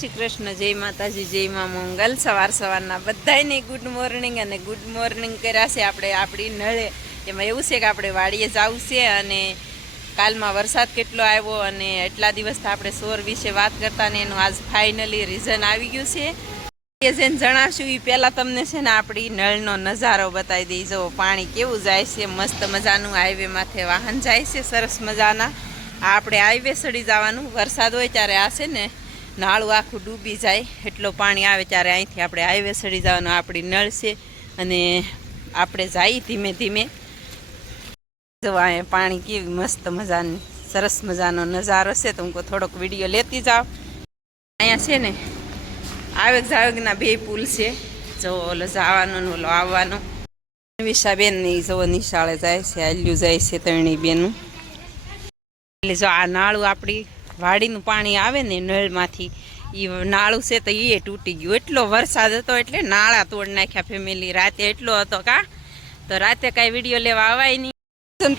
શ્રી કૃષ્ણ, જય માતાજી, જય મા મંગલ। સવારના બધાને ગુડ મોર્નિંગ અને ગુડ મોર્નિંગ કર્યા છે આપણે આપણી નળે। એમાં એવું છે કે આપણે વાડીએ જવું છે અને કાલમાં વરસાદ કેટલો આવ્યો અને એટલા દિવસથી આપણે સોર વિશે વાત કરતા ને એનું આજ ફાઇનલી રીઝન આવી ગયું છે। એ જેને જણાવશું એ પહેલાં તમને છે ને આપણી નળનો નજારો બતાવી દઈ। જો પાણી કેવું જાય છે, મસ્ત મજાનું હાઈવે માથે વાહન જાય છે સરસ મજાના। આપણે હાઈવે સડી જવાનું, વરસાદ હોય ત્યારે આ છે ને નાળું આખું ડૂબી જાય એટલો પાણી આવે ત્યારે અહીંથી આપણે હાઈવે સડી જવાનું આપણી નળ છે અને આપણે જઈએ ધીમે ધીમે। જો અહીંયા પાણી કેવી મસ્ત મજાની સરસ મજાનો નજારો છે, તો હું થોડોક વિડીયો લેતી જાઉં। અહીંયા છે ને આવેગ જાવેગના બે પુલ છે, જો ઓલો જવાનો ને ઓલો આવવાનો। વિશાબેન ને જો નિશાળે જાય છે, આલ્યું જાય છે ત્રણેય બેનું। એટલે જો આ નાળું આપણી વાડીનું પાણી આવે ને નળમાંથી, એ નાળું છે તો એ તૂટી ગયું। એટલો વરસાદ હતો એટલે નાળા તોડ નાખ્યા ફેમિલી। રાતે એટલો હતો કા, તો રાતે કાંઈ વિડીયો લેવા આવાય નહીં।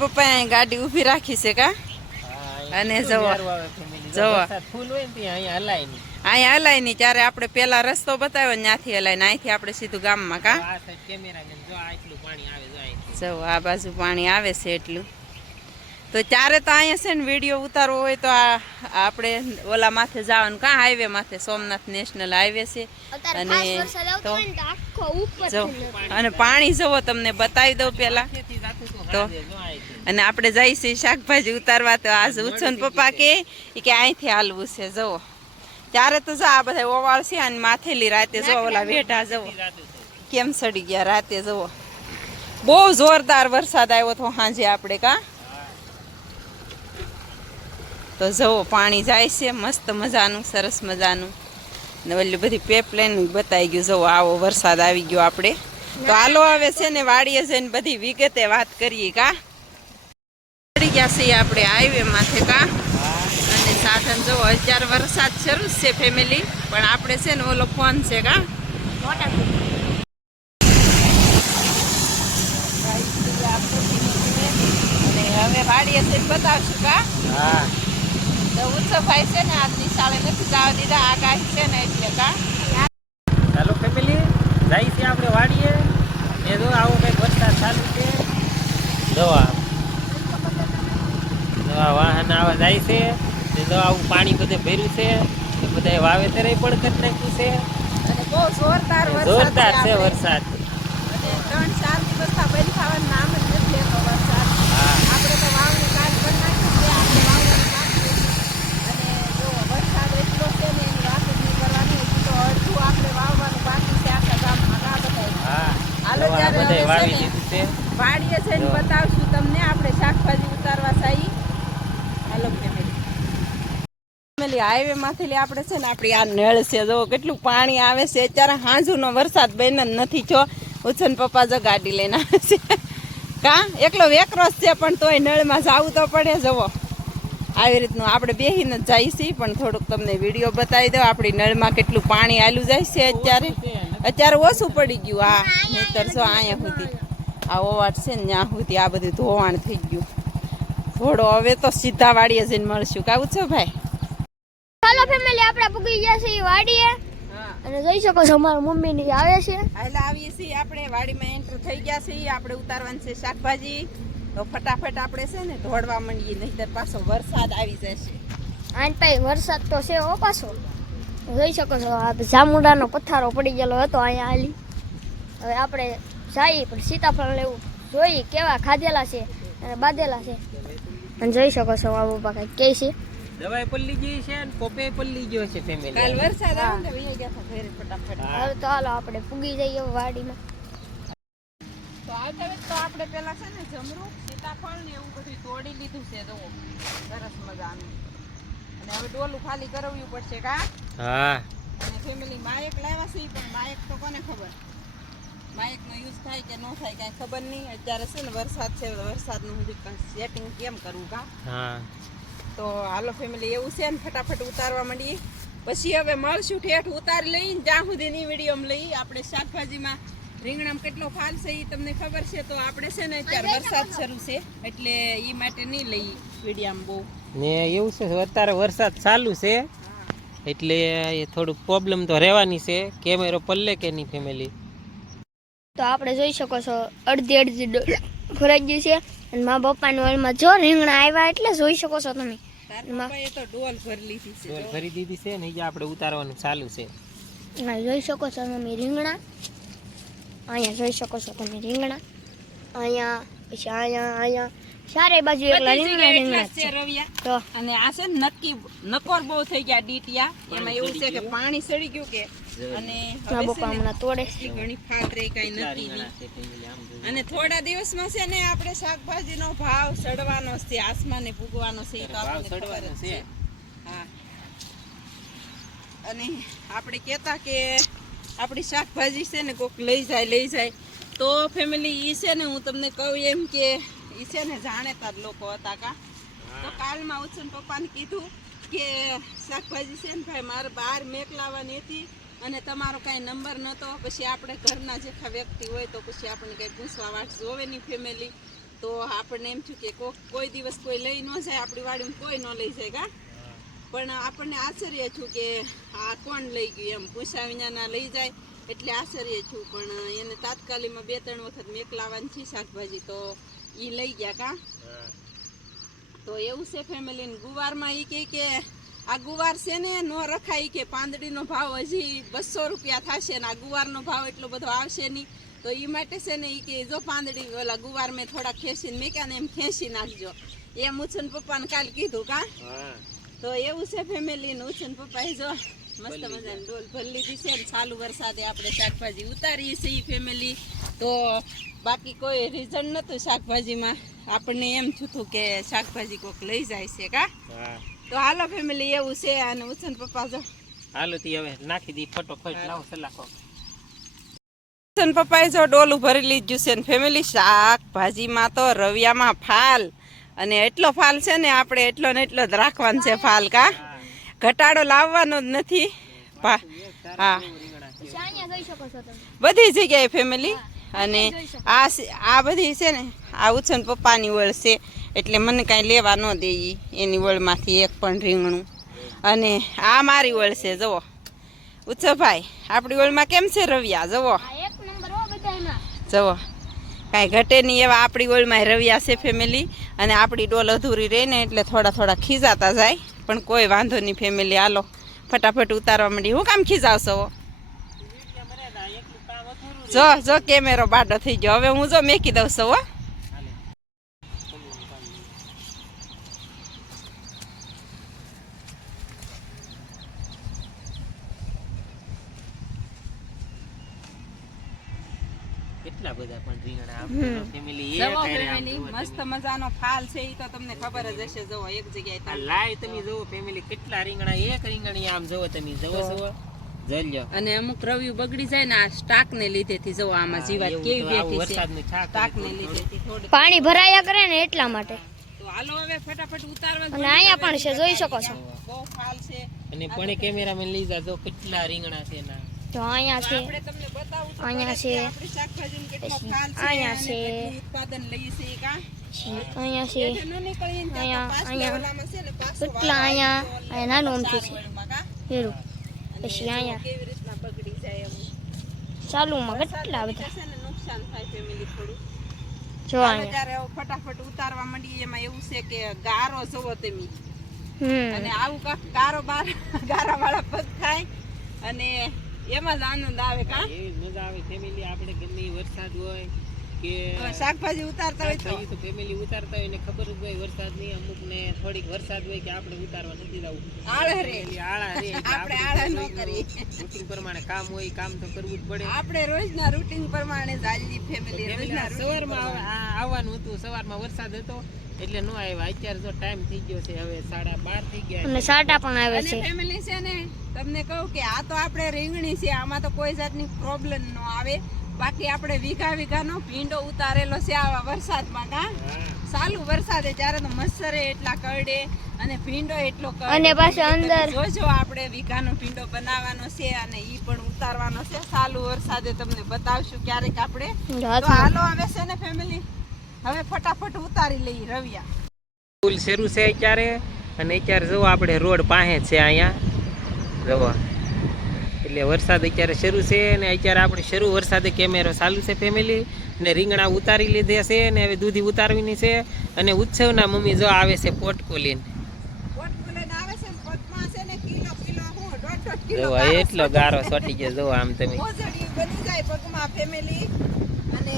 પપ્પાએ અહીં ગાડી ઊભી રાખી છે કા, અને જવો અહીંયા હલાય નહીં ત્યારે આપણે પેલા રસ્તો બતાવ્યો ત્યાંથી હલાય ને અહીંથી આપણે સીધું ગામમાં કા। જો આ બાજુ પાણી આવે છે એટલું, તો ત્યારે તો અહીંયા છે ને વિડીયો ઉતારવો હોય તો આપણે ઓલા માથે જવાનું કાં હાઈવે માથે, સોમનાથ નેશનલ હાઈવે છે। અને તો જો અને પાણી જવો તમને બતાવી દઉં પહેલાં તો। અને આપણે જઈશું શાકભાજી ઉતારવા, તો આજ ઉછન પપ્પા કે અહીંથી હાલવું છે। જવો ત્યારે તો જો આ બધા ઓવાળ છે અને માથેલી રાતે જો ઓલા વેઢા જવો કેમ સડી ગયા રાતે। જવો બહુ જોરદાર વરસાદ આવ્યો હતો સાંજે આપણે કાં, તો જવો પાણી જાય છે મસ્ત મજાનું સરસ મજાનું ને ઓલી બધી પેપલાઈન બતાવી ગયું। જવો આવો વરસાદ આવી ગયો આપણે, તો હાલો હવે છે ને વાડીએ જઈને બધી વિગતે વાત કરીએ કા। ચડી ગયા છીએ આપણે હાઈવે માથે કા, અને સાધન જવો અત્યારે વરસાદ શરૂ છે ફેમિલી, પણ આપણે છે ને ઓલો ફોન છે કા અને હવે વાડીએ જઈને બતાવશું કા। તો ઉત્સવ ભાઈ છે ને આજ નિશાળે નથી જવા દીધા, આગાહી છે ને એટલે કા। ચાલો ફેમિલી જાય છે આપણે વાડીએ, એ જો આવો કઈક વરસાદ ચાલુ છે। જો આ વાહન આવા જાય છે, જો આવું પાણી બધે ભર્યું છે, બધા વાવેતર પણ કરી નાખ્યું છે અને બહુ જોરદાર છે વરસાદ। અને 3-4 દિવસ બંધ થવાનું નામ જ નથી લેતો વરસાદ। આપણે તો વાવણી કાલ કરી નાખ્યું છે, આપણે વાવવાનું બાકી છે અને જો વરસાદ એટલો છે ને એની વાત જ નહીં કરવાની, હજી તો અડધું આપણે વાવવાનું બાકી છે આખા ગામમાં કા બધા। હાલો ત્યારે વાવી દીધું છે, વાડીએ જઈને બતાવશું તમને આપણે શાકભાજી ઉતારવા સાઈ। હાલો ફેમિલી હાઈવે માંથી આપણે છે ને આપણી આ નળ છે, જો કેટલું પાણી આવે છે। અત્યારે હાંજુનો વરસાદ બેન જ નથી છો, ઉછન પપ્પા જો ગાડી લઈને આવે છે કા, એકલો વેકરોસ છે પણ તોય નળમાં જવું તો પડે। જવો આવી રીતનું આપણે બેહીને જ જઈએ છીએ, પણ થોડુંક તમને વિડીયો બતાવી દો આપણી નળમાં કેટલું પાણી આવેલું જાય છે અત્યારે ઓછું પડી ગયું। આ નહીતર જો અહીંયા સુધી આ ઓવાટ છે ને ત્યાં સુધી આ બધું ધોવાણ થઈ ગયું થોડો। હવે તો સીધા વાડીએ જઈને મળશું કા ઉછો ભાઈ। હાલો ફેમિલી આપણે પૂગી ગયા છીએ વાડીએ, અને જોઈ શકો છો અમારા મમ્મી ની આવે છે। હાલે આવીએ છીએ આપણે વાડીમાં એન્ટર થઈ ગયા છીએ, આપણે ઉતારવાનું છે શાકભાજી, તો ફટાફટ આપણે છે ને દોડવા માંડીએ નહીતર પાછો વરસાદ આવી જશે। આન ભાઈ વરસાદ તો છે હો પાછો, જોઈ શકો છો આ જામુંડાનો પથ્થારો પડી ગયેલો હતો અહીંયા હાલી। હવે આપણે જઈએ પણ સીતાફળ લેવું જોઈએ કેવા ખાધેલા છે અને બાંધેલા છે, અને જોઈ શકો છો આ બાપા કઈ કે છે દવાઈ પલ્લી ગઈ છે અને પોપે પલ્લી ગયો છે ફેમિલી। કાલ વરસાદ આવે ને વહી ગયા હતા ઘરે ફટાફટ। હવે તો હાલો આપણે પૂગી જઈએ વાડીમાં। તો આવતા વેત તો આપણે પેલા છે ને જમરૂખ સીતાફળ ને એવું બધું તોડી લીધું છે, જો સરસ મજાનું, અને હવે ડોલું ખાલી કરાવવું પડશે કા। અને ફેમિલી માયક લાવ્યા છે, પણ માયક તો કોને ખબર માયકનો યુઝ થાય કે ન થાય કાંઈ ખબર નહીં। અત્યારે છે ને વરસાદ છે, વરસાદનું બધું સેટિંગ કેમ કરવું કા। તો હાલો ફેમિલી એવું છે ને ફટાફટ ઉતારવા માંડીએ, પછી હવે મળશું ઠેઠ ઉતારી લઈને જ્યાં સુધીની વિડીયોમાં લઈ। આપણે શાકભાજીમાં રીંગણામાં કેટલો ફાલ છે એ તમને ખબર છે, તો આપણે છે ને અત્યારે વરસાદ શરૂ છે એટલે એ માટે નહીં લઈ વિડીયામાં બહુ ને એવું છે અત્યારે વરસાદ ચાલુ છે, એટલે એ થોડુંક પ્રોબ્લેમ તો રહેવાની છે. કેમેરો પલ્લે કે નહીં ફેમિલી? તો આપણે જોઈ શકો છો અડધી ડોલ ભરાઈ ગઈ છે અને મારા પપ્પાની ઓઇલમાં જો રીંગણા આવ્યા એટલે જોઈ શકો છો તમે. તાર પપ્પાએ તો ડોલ ભરી લીધી છે. ડોલ ભરી દીધી છે ને એ આપણે ઉતારવાનું ચાલુ છે. અહીંયા જોઈ શકો છો તમે રીંગણા, અહીંયા જોઈ શકો છો તમે રીંગણા, અહીંયા પછી અહીંયા ચારે બાજુ એકલા રીંગણા રીંગણા જ છે છે. રવિયા. તો અને આ છે ને નકોર બહુ થઈ ગયા ડીટિયા. એમાં એવું છે કે પાણી સડી ગયું કે અને મારા પપ્પા હમણાં તોડે છે. એટલી ઘણી ફાટ રહી કઈ નથી ની. અને થોડા દિવસમાં છે ને આપણે શાકભાજીનો ભાવ ચડવાનો છે, આસમાને પૂગવાનો છે, એ તો આપણને ખબર જ છે. હા. અને આપણે કહેતા કે આપણી શાકભાજી છે ને કોક લઈ જાય તો ફેમિલી ઈ છે ને હું તમને કહું એમ કે ઈ છે ને જાણેતા જ લોકો હતા કા. તો કાલમાં ઉછન પપ્પાને કીધું કે શાકભાજી છે ને ભાઈ મારે બહાર મેકલાવાની હતી અને તમારો કાંઈ નંબર નહોતો. પછી આપણે ઘરના જે વ્યક્તિ હોય તો પછી આપણને કંઈ પૂછવા વાટ જોવે નહીં ફેમિલી. તો આપણને એમ થયું કે કોઈ દિવસ કોઈ લઈ ન જાય, આપણી વાડીમાં કોઈ ન લઈ જાય કા. પણ આપણને આશ્ચર્ય થયું કે આ કોણ લઈ ગયું એમ, પૂછા વિનાના લઈ જાય એટલે આશ્ચર્ય થયું. પણ એને તાત્કાલિકમાં 2-3 વખત મેકલાવાની છે શાકભાજી તો એ લઈ ગયા કા. તો એવું છે ફેમિલી. ગુવારમાં એ કે આ ગુવાર છે ને નો રખાય કે પાંદડીનો ભાવ હજી 200 રૂપિયા થશે ને આ ગુવારનો ભાવ એટલો બધો આવશે નહીં. તો એ માટે છે ને એ કે જો પાંદડી ઓલા ગુવાર મેં થોડા ખેંચીને મેક્યા ને એમ ખેંચી નાખજો એમ ઉછન પપ્પાને કાલ કીધું કા. તો એવું છે ફેમિલી ને ઉછન પપ્પાએ જો મસ્ત મજાની ડોલ ભરી લીધી છે ને ચાલુ વરસાદે આપણે શાકભાજી ઉતારીએ છીએ ફેમિલી. તો બાકી કોઈ રીઝન નહોતું શાકભાજીમાં, આપણને એમ થયું કે શાકભાજી કોક લઈ જાય છે કા. તો હાલો ફેમિલી એવું છે. અને ઉછન પપ્પા જો હાલો તી હવે નાખી દી ફટોફટ લાવો સલાખો. ઉછન પપ્પાએ જો ડોલું ભરી લીધું છે ને ફેમિલી. શાકભાજીમાં તો રવિયામાં ફાલ, અને એટલો ફાલ છે ને આપણે એટલો ને એટલો જ રાખવાનો છે ફાલ કા. ઘટાડો લાવવાનો જ નથી. હા પછી અહીંયા જોઈ શકો છો તમે. બધી જગ્યાએ ફેમિલી. અને આ બધી છે ને આ ઉછન પપ્પાની વળ છે એટલે મને કાંઈ લેવા ન દે એની વળમાંથી એક પણ રીંગણું. અને આ મારી વળ છે જુઓ ઉત્સવભાઈ, આપણી વળમાં કેમ છે રવિયા જુઓ આ એક નંબર હો બધાયમાં. જુઓ કાંઈ ઘટે નહીં એવા આપણી વળમાં રવિયા છે ફેમિલી. અને આપણી ડોલ અધૂરી રહે ને એટલે થોડા ખીજાતા જાય, પણ કોઈ વાંધો નહીં ફેમિલી. હાલો ફટાફટ ઉતારવા માંડી. હું કામ ખીજાવશો? જો કેમેરો બાડો થઈ ગયો. હવે હું જો મેકી દઉં છું હો. કેટલા બધા પણ રીંગણા ફેમિલી મસ્ત મજાનો ફાલ છે ઈ તો તમને ખબર જ હશે. જો એક જગ્યાએ લાઈવ તમે જોવો ફેમિલી કેટલા રીંગણા, એક રીંગણી આમ જોવો તમે જોવો જલ્યો. અને અમુક રવિ બગડી જાય ને આ સ્ટાક ને લીધેથી જો આમાં જીવાત કેવી બેઠી છે. સ્ટાક ને લીધેથી થોડું પાણી ભરાયા કરે ને એટલા માટે. તો હાલો હવે ફટાફટ ઉતારવા. અને અહીંયા પણ છે જોઈ શકો છો. બહુ ફાલ છે. અને પણ કેમેરામેન લઈ જા જો કેટલા રીંગણા છે ના. તો અહીંયા છે, આપણે તમને બતાવું અહીંયા છે, આપણી શાકભાજીનો કેટલો ફાલ છે અહીંયા અને છે, કેટલું ઉત્પાદન લઈએ છે કા. અહીંયા છે, એટલે ન નીકળીએ ને ત્યાં તો પાછલા ઓલામાં છે ને પાછો કેટલા અહીંયા નાનું અમથું છે વાળમાં કા. હેરું. પછી અહીંયા કેવી રીતના બગડી જાય એમ ચાલુમાં કેટલા બધા છે ને નુકસાન થાય ફેમિલી થોડું. જો હાલો અહીંયા. ત્યારે હવે ફટાફટ ઉતારવા માંડીએ. એમાં એવું છે કે ગારો જોવો તમે. અને આવું કાંક ગારા વાળા પગ થાય અને એમાં જ આનંદ આવે કા. એવી મજા આવે ફેમિલી. આપણે ગમે વરસાદ હોય કે શાકભાજી ઉતારતા હોય તો ફેમિલી ઉતારતા હોય ને ખબર જ હોય વરસાદ ની અમુક ને થોડીક વરસાદ હોય કે આપણે ઉતારવા નથી જવું. આળા રે આપણે આળા ન કરીએ. રૂટીન પ્રમાણે કામ હોય, કામ તો કરવું જ પડે. આપણે રોજના રૂટીન પ્રમાણે ચાલી ફેમિલી. રોજના સવારમાં આવવાનું હતું, સવારમાં વરસાદ હતો એટલે નો આવ્યા. અત્યારે જો ટાઈમ થઈ ગયો છે હવે 12:30 થઈ ગયા અને સાટા પણ આવે અને છે. ફેમિલી છે ને તમને કહું કે આ તો આપણે રીંગણી છે, આમાં તો કોઈ જાતની પ્રોબ્લેમ ન આવે. બાકી આપણે વીઘાનો ભીંડો ઉતારેલો છે આવા વરસાદમાં કા. ચાલુ વરસાદે ત્યારે તો મચ્છરે એટલા કરડે અને ભીંડો એટલો કરડે. અને પાછો અંદર જોજો આપણે વીઘાનો ભીંડો બનાવવાનો છે અને ઈ પણ ઉતારવાનો છે. ચાલુ વરસાદે તમને બતાવશું ક્યારેક આપણે. તો હાલો આવે છે ને ફેમિલી હવે ફટાફટ ઉતારી લઈએ રવિયા. પુલ શરૂ છે અત્યારે અને અત્યારે જો આપણે રોડ પાસે છે અહીંયા જવા એટલે વરસાદ અત્યારે શરૂ છે ને અત્યારે આપણે શરૂ વરસાદે કેમેરો ચાલુ છે ફેમિલી ને રીંગણા ઉતારી લીધા છે ને હવે દૂધી ઉતારવીની છે અને ઉત્સવના મમ્મી જો આવે છે પોટકો લઈને જો એટલો ગારો ચોટી ગયો જો આમ તમે બની જાય પગમાં ફેમિલી અને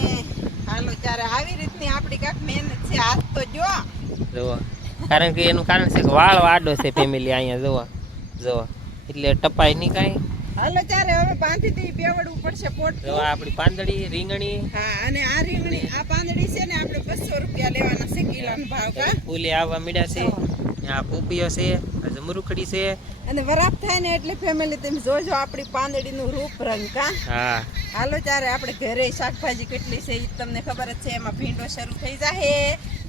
હાલો ત્યારે આવી રીતની આપણી કાંઈક મહેનત છે હાથ તો જો જોવા કારણ કે એનું કારણ છે કે વાળ આડો છે ફેમિલી અહીંયા જોવા જોવા એટલે ટપાય નહીં કાંઈ હાલો ત્યારે હવે બાંધી દઈ બેવડવું પડશે પોટ જોવા આપણી પાંદડી રીંગણી હા અને આ રીંગણી આ પાંદડી છે ને આપણે 200 રૂપિયા લેવાના છે કિલોનો ભાવ કા ફૂલે આવવા મળ્યા છે આ પોપીઓ છે જમરૂખડી છે અને વરાપ થાય ને એટલે ફેમિલી તમે જોજો આપણી પાંદડીનું રૂપ રંગ કા હા હાલો ત્યારે આપણે ઘરે શાકભાજી કેટલી છે એ તમને ખબર જ છે એમાં ભીંડો શરૂ થઈ જાહે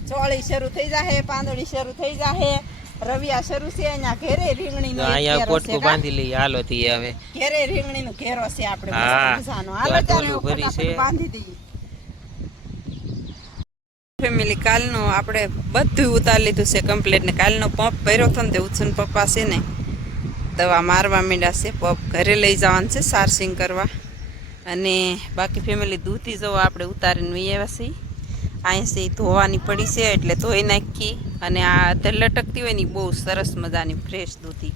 ચોળી શરૂ થઈ જાહે પાંદડી શરૂ થઈ જાહે રવિયા શરૂ છે અહીંયા ઘરે રીંગણીનો એક અહીંયા ઘેરો પોટકો છે કા? બાંધી લઈએ હાલો થી હવે ઘરે રીંગણીનો ઘેરો છે આપણે હા. મજાનો તો હાલો આ ત્યારે ટોલું ભરી ફટાફટ છે. બાંધી દઈએ ફેમિલી કાલનું આપણે બધું ઉતારી લીધું છે કમ્પ્લીટ ને કાલનો પંપ ભર્યો હતો ને તે ઉત્સન પપ્પા છે ને દવા મારવા માંડ્યા છે પંપ ઘરે લઈ જવાનું છે સારસિંગ કરવા અને બાકી ફેમિલી દૂધી જવા આપણે ઉતારીને વહી આવ્યા છીએ અહીંથી ધોવાની પડી છે એટલે ધોઈ નાખી અને આ અધર લટકતી હોય ને ઈ બહુ સરસ મજાની ફ્રેશ દૂધી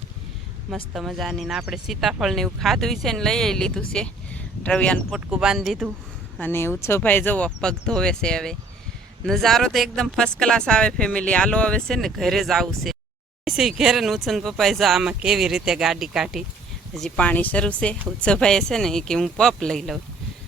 મસ્ત મજાની ને આપણે સીતાફળને એવું ખાધું છે ને લઈ લીધું છે રવિયાને પોટકું બાંધી દીધું અને ઉત્સવભાઈ જવો પગ ધોવે છે હવે નજારો તો એકદમ ફર્સ્ટ ક્લાસ આવે ફેમિલી હાલો હવે છે ને ઘરે જ આવું છે ઘેરે ને ઉત્સવ પપ્પાએ જો આમાં કેવી રીતે ગાડી કાઢી હજી પાણી શરૂ છે ઉત્સવભાઈએ છે ને એ કે હું પપ લઈ લઉં